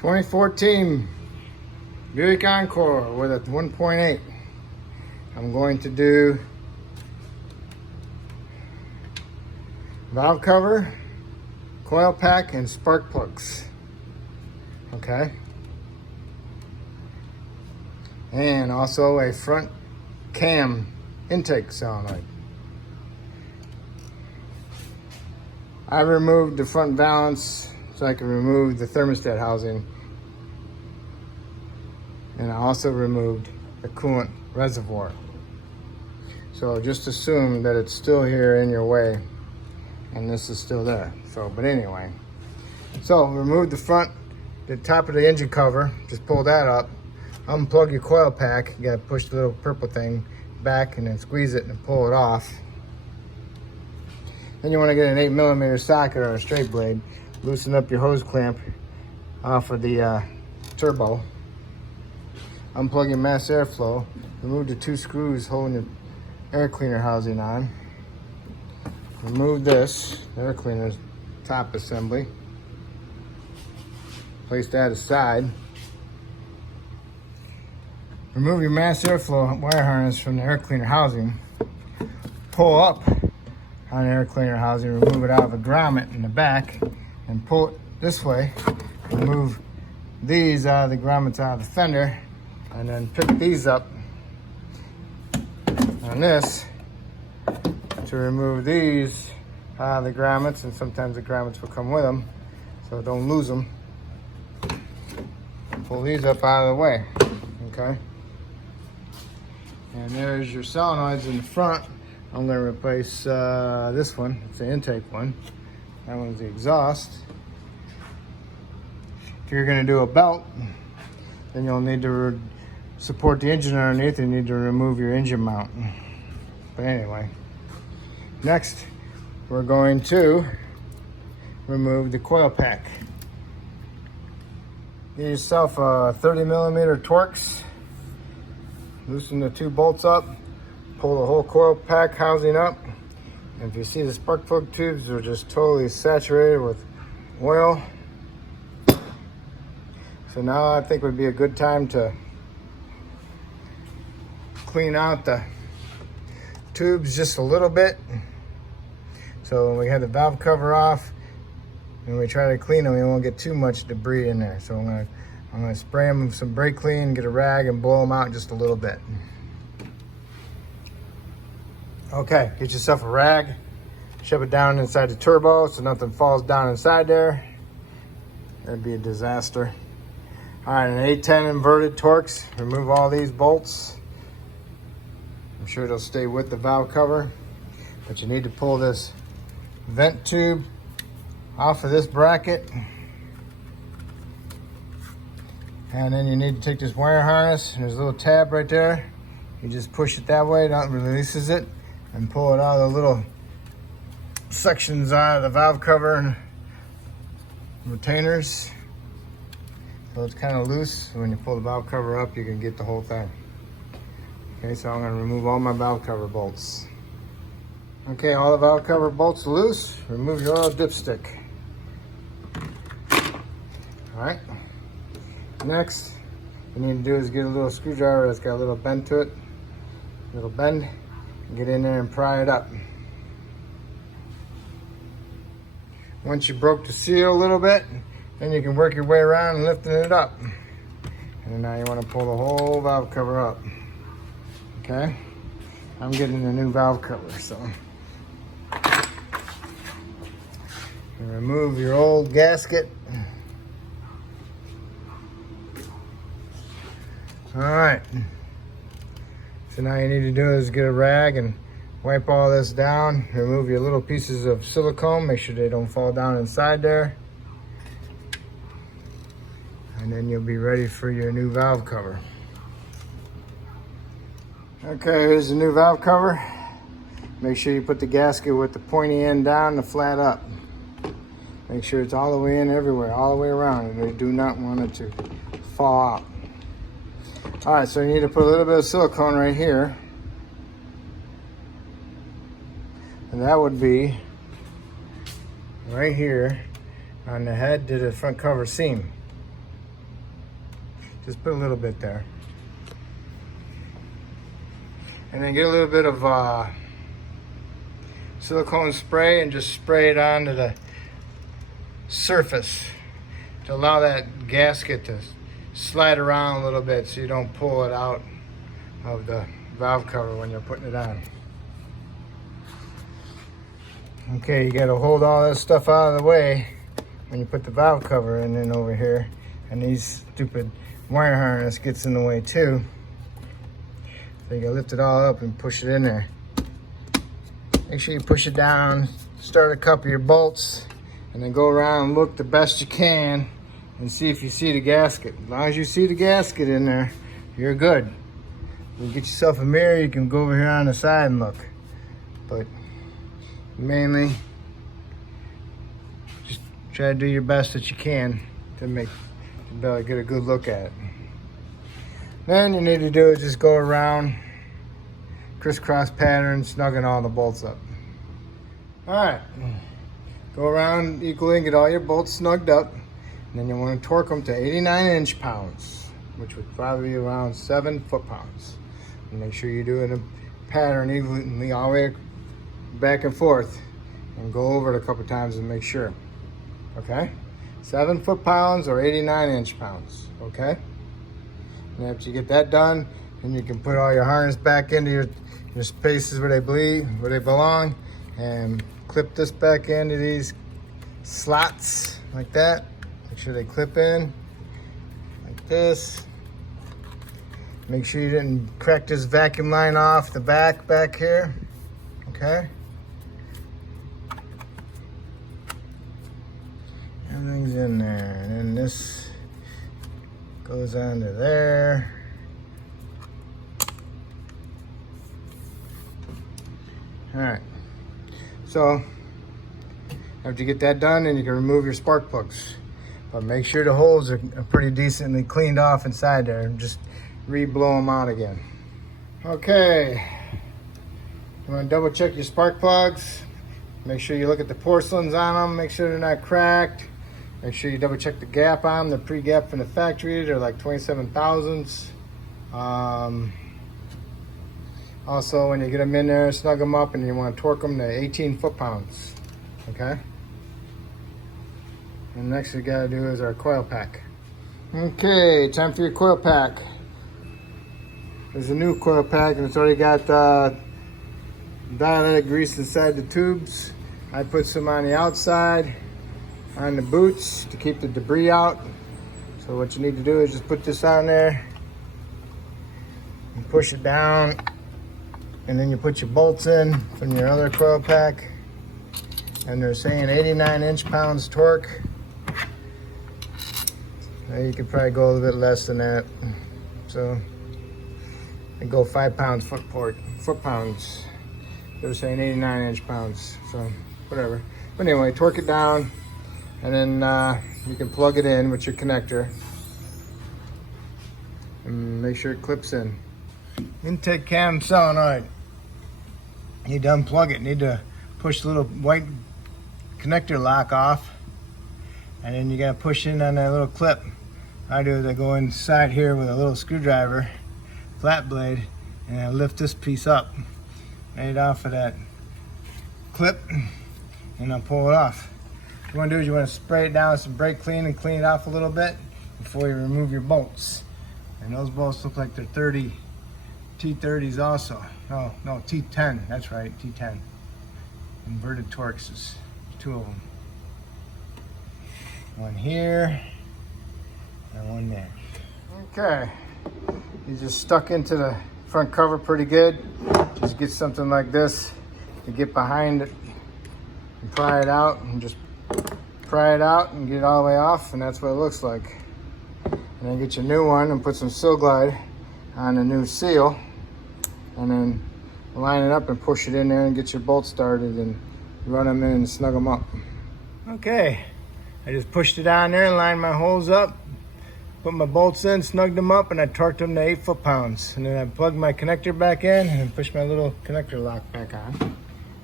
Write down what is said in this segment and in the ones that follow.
2014 Buick Encore with a 1.8. I'm going to do valve cover, coil pack, and spark plugs. Okay. And also a front cam intake solenoid. I removed the front valance so I can remove the thermostat housing. And I also removed the coolant reservoir. So just assume that it's still here in your way and this is still there. But anyway. So remove the front, the top of the engine cover, just pull that up. Unplug your coil pack. You gotta push the little purple thing back and then squeeze it and pull it off. Then you want to get an 8mm socket or a straight blade. Loosen up your hose clamp off of the turbo. Unplug your mass airflow. Remove the 2 screws holding your air cleaner housing on. Remove this air cleaner's top assembly. Place that aside. Remove your mass airflow wire harness from the air cleaner housing. Pull up on the air cleaner housing, remove it out of the grommet in the back, and pull it this way. Remove these out of the grommets out of the fender, and then pick these up on this to remove these out of the grommets, and sometimes the grommets will come with them, so don't lose them. Pull these up out of the way, okay? And there's your solenoids in the front. I'm going to replace this one. It's the intake one. That one's the exhaust. If you're going to do a belt, then you'll need to support the engine underneath and you need to remove your engine mount. But anyway, next we're going to remove the coil pack. Get yourself a 30mm Torx. Loosen the 2 bolts up. Pull the whole coil pack housing up. And if you see the spark plug tubes are just totally saturated with oil. So now I think would be a good time to clean out the tubes just a little bit. So when we have the valve cover off and we try to clean them, we won't get too much debris in there. So I'm gonna spray them with some brake clean, get a rag and blow them out just a little bit. Okay, get yourself a rag, shove it down inside the turbo so nothing falls down inside there. That'd be a disaster. All right, an 810 inverted Torx. Remove all these bolts. I'm sure it'll stay with the valve cover, but you need to pull this vent tube off of this bracket. And then you need to take this wire harness, and there's a little tab right there. You just push it that way, that releases it, and pull it out of the little sections out of the valve cover and retainers. So it's kind of loose. So when you pull the valve cover up, you can get the whole thing. Okay, so I'm going to remove all my valve cover bolts. Okay, all the valve cover bolts loose. Remove your oil dipstick. All right. Next, what you need to do is get a little screwdriver that's got a little bend to it. Little bend. Get in there and pry it up. Once you broke the seal a little bit, then you can work your way around and lifting it up. And now you want to pull the whole valve cover up. Okay? I'm getting a new valve cover, so. And remove your old gasket. All right. So now you need to do is get a rag and wipe all this down. Remove your little pieces of silicone. Make sure they don't fall down inside there. And then you'll be ready for your new valve cover. Okay, here's the new valve cover. Make sure you put the gasket with the pointy end down, the flat up. Make sure it's all the way in everywhere, all the way around. And we do not want it to fall out. All right, so you need to put a little bit of silicone right here. And that would be right here on the head to the front cover seam. Just put a little bit there. And then get a little bit of silicone spray and just spray it onto the surface to allow that gasket to slide around a little bit so you don't pull it out of the valve cover when you're putting it on. Okay, you got to hold all this stuff out of the way when you put the valve cover in over here, and these stupid wire harness gets in the way too. So you gotta lift it all up and push it in there. Make sure you push it down, start a couple of your bolts, and then go around and look the best you can and see if you see the gasket. As long as you see the gasket in there, you're good. You get yourself a mirror, you can go over here on the side and look. But mainly, just try to do your best that you can to be able to get a good look at it. Then you need to do is just go around, crisscross pattern, snugging all the bolts up. All right, go around equally and get all your bolts snugged up. And then you want to torque them to 89 inch-pounds, which would probably be around 7 foot-pounds. And make sure you do it in a pattern evenly all the way back and forth, and go over it a couple times and make sure. Okay, 7 foot-pounds or 89 inch-pounds. Okay. And after you get that done, then you can put all your harness back into your spaces where they belong, and clip this back into these slots like that. Make sure they clip in like this. Make sure you didn't crack this vacuum line off the back here. Okay. Everything's in there, and then this goes onto there. All right. So after you get that done, then you can remove your spark plugs. But make sure the holes are pretty decently cleaned off inside there, and just re-blow them out again. Okay. You want to double check your spark plugs. Make sure you look at the porcelains on them. Make sure they're not cracked. Make sure you double check the gap on them. They're pre-gapped from the factory. They're like 27 thousandths. Also, when you get them in there, snug them up, and you want to torque them to 18 foot-pounds. Okay? And next we got to do is our coil pack. Okay, time for your coil pack. There's a new coil pack, and it's already got dialectic grease inside the tubes. I put some on the outside, on the boots, to keep the debris out. So what you need to do is just put this on there and push it down, and then you put your bolts in from your other coil pack, and they're saying 89 inch-pounds torque. Now you could probably go a little bit less than that. So I go 5 pounds foot-pounds. They're saying 89 inch-pounds, so whatever. But anyway, torque it down, and then you can plug it in with your connector and make sure it clips in. Intake cam solenoid. You need to unplug it. You need to push the little white connector lock off, and then you gotta push in on that little clip. I do is I go inside here with a little screwdriver, flat blade, and I lift this piece up right off of that clip, and I'll pull it off. What you want to do is you want to spray it down with some brake clean and clean it off a little bit before you remove your bolts. And those bolts look like they're T30s also. No, T10, that's right, T10. Inverted Torx is 2 of them. One here and one there. Okay, you just stuck into the front cover pretty good. Just get something like this to get behind it and pry it out, and just pry it out and get it all the way off, and that's what it looks like. And then get your new one and put some Seal Glide on the new seal, and then line it up and push it in there and get your bolts started and run them in and snug them up. Okay, I just pushed it on there and lined my holes up, put my bolts in, snugged them up, and I torqued them to 8 foot-pounds. And then I plugged my connector back in and pushed my little connector lock back on.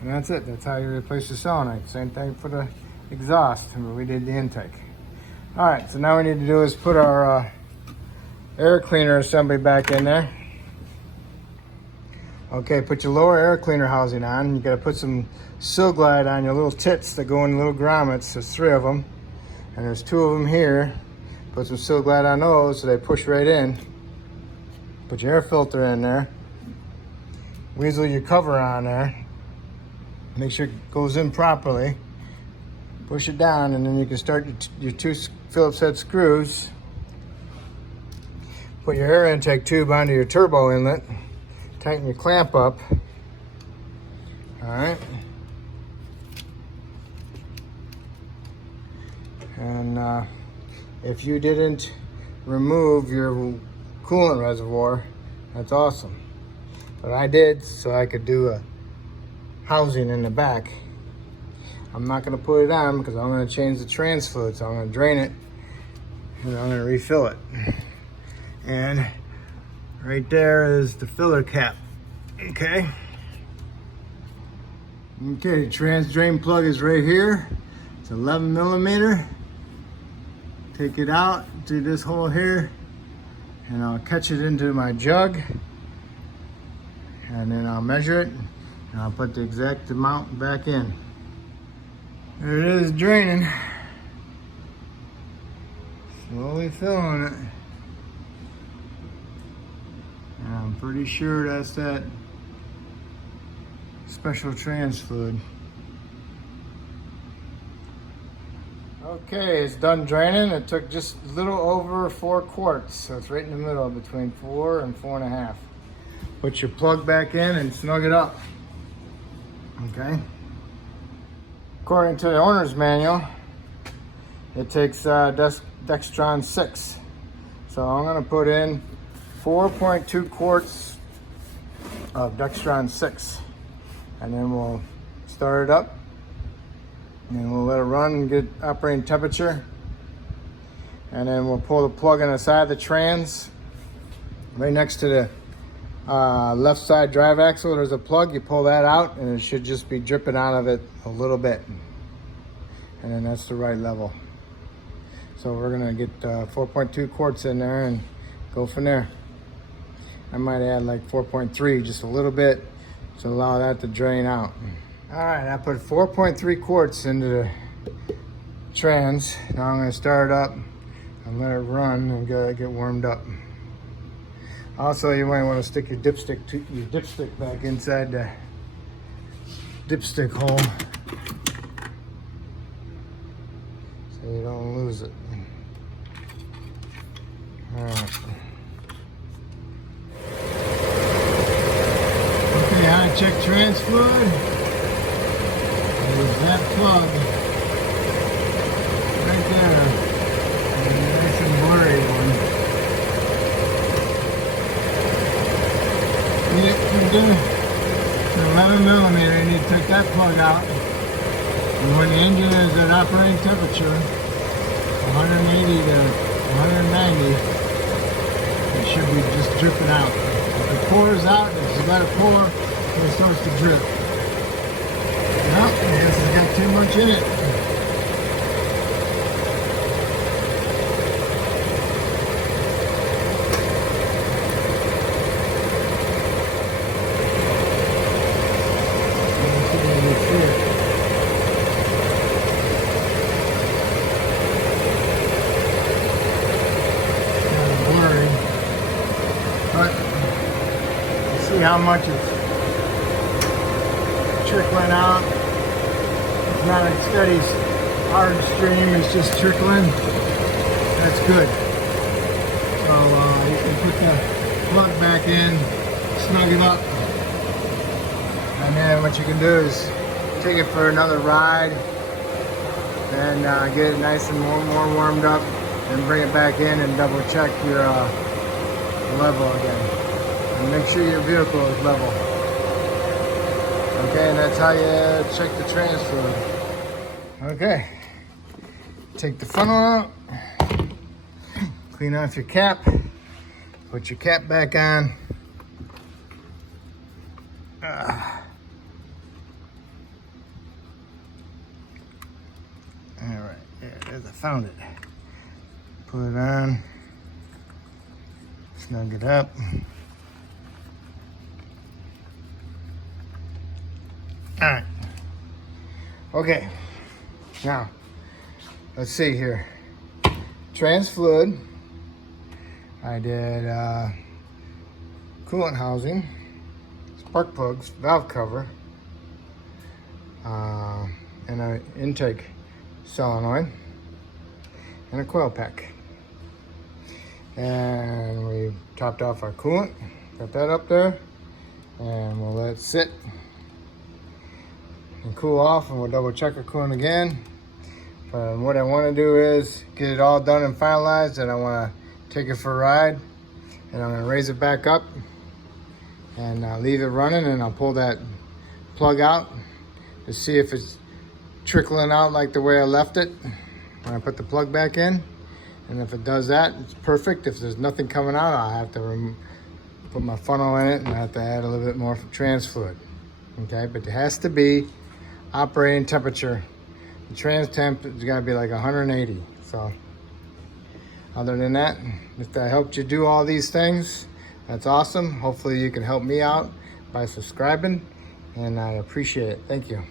And that's it. That's how you replace the solenoid. Same thing for the exhaust, where we did the intake. All right, so now we need to do is put our air cleaner assembly back in there. Okay, put your lower air cleaner housing on. You gotta put some Seal Glide on your little tits that go in little grommets. There's 3 of them, and there's 2 of them here. Put some Seal Glide on those so they push right in. Put your air filter in there. Weasel your cover on there. Make sure it goes in properly. Push it down, and then you can start your 2 Phillips head screws. Put your air intake tube onto your turbo inlet. Tighten your clamp up. All right. And if you didn't remove your coolant reservoir, that's awesome. But I did, so I could do a housing in the back. I'm not gonna put it on because I'm gonna change the trans fluid, so I'm gonna drain it and I'm gonna refill it. And right there is the filler cap, okay? Okay, the trans drain plug is right here. It's 11 millimeter. Take it out through this hole here, and I'll catch it into my jug, and then I'll measure it, and I'll put the exact amount back in. There it is, draining. Slowly filling it. And I'm pretty sure that's that special trans fluid. Okay, it's done draining. It took just a little over 4 quarts, so it's right in the middle between 4 and 4.5. Put your plug back in and snug it up. Okay. According to the owner's manual, it takes Dextron 6. So I'm gonna put in 4.2 quarts of Dextron 6. And then we'll start it up. And then we'll let it run and get operating temperature. And then we'll pull the plug on the side of the trans. Right next to the left side drive axle, there's a plug. You pull that out and it should just be dripping out of it a little bit. And then that's the right level. So we're gonna get 4.2 quarts in there and go from there. I might add like 4.3, just a little bit, to allow that to drain out. All right, I put 4.3 quarts into the trans. Now I'm gonna start it up and let it run and get warmed up. Also, you might want to stick your dipstick back inside the dipstick hole so you don't lose it. All right. Okay, how to check trans fluid? There's that plug right there. And a nice and blurry one. You do 11 millimeter, you need to take that plug out. And when the engine is at operating temperature, 180 to 190, it should be just dripping out. If it pours out, if you let it pour, it starts to drip. Well, I guess it's got too much in it. How much it's trickling out. It's not a steady hard stream, it's just trickling. That's good. So you can put the plug back in, snug it up, and then what you can do is take it for another ride and get it nice and more warmed up, and bring it back in and double check your level again. And make sure your vehicle is level. Okay, and that's how you check the trans fluid. Okay, take the funnel out, clean off your cap, put your cap back on. All right, there it is, I found it. Put it on. snug it up. All right. Okay. Now, let's see here. Trans fluid. I did coolant housing, spark plugs, valve cover, and an intake solenoid, and a coil pack. And we topped off our coolant, got that up there, and we'll let it sit and cool off, and we'll double check our coolant again. But what I want to do is get it all done and finalized, and I want to take it for a ride, and I'm going to raise it back up and leave it running, and I'll pull that plug out to see if it's trickling out like the way I left it when I put the plug back in. And if it does that, it's perfect. If there's nothing coming out, I'll have to put my funnel in it, and I have to add a little bit more trans fluid. Okay, but it has to be operating temperature. The trans temp is gonna be like 180. So other than that, if I helped you do all these things, that's awesome. Hopefully you can help me out by subscribing, and I appreciate it. Thank you.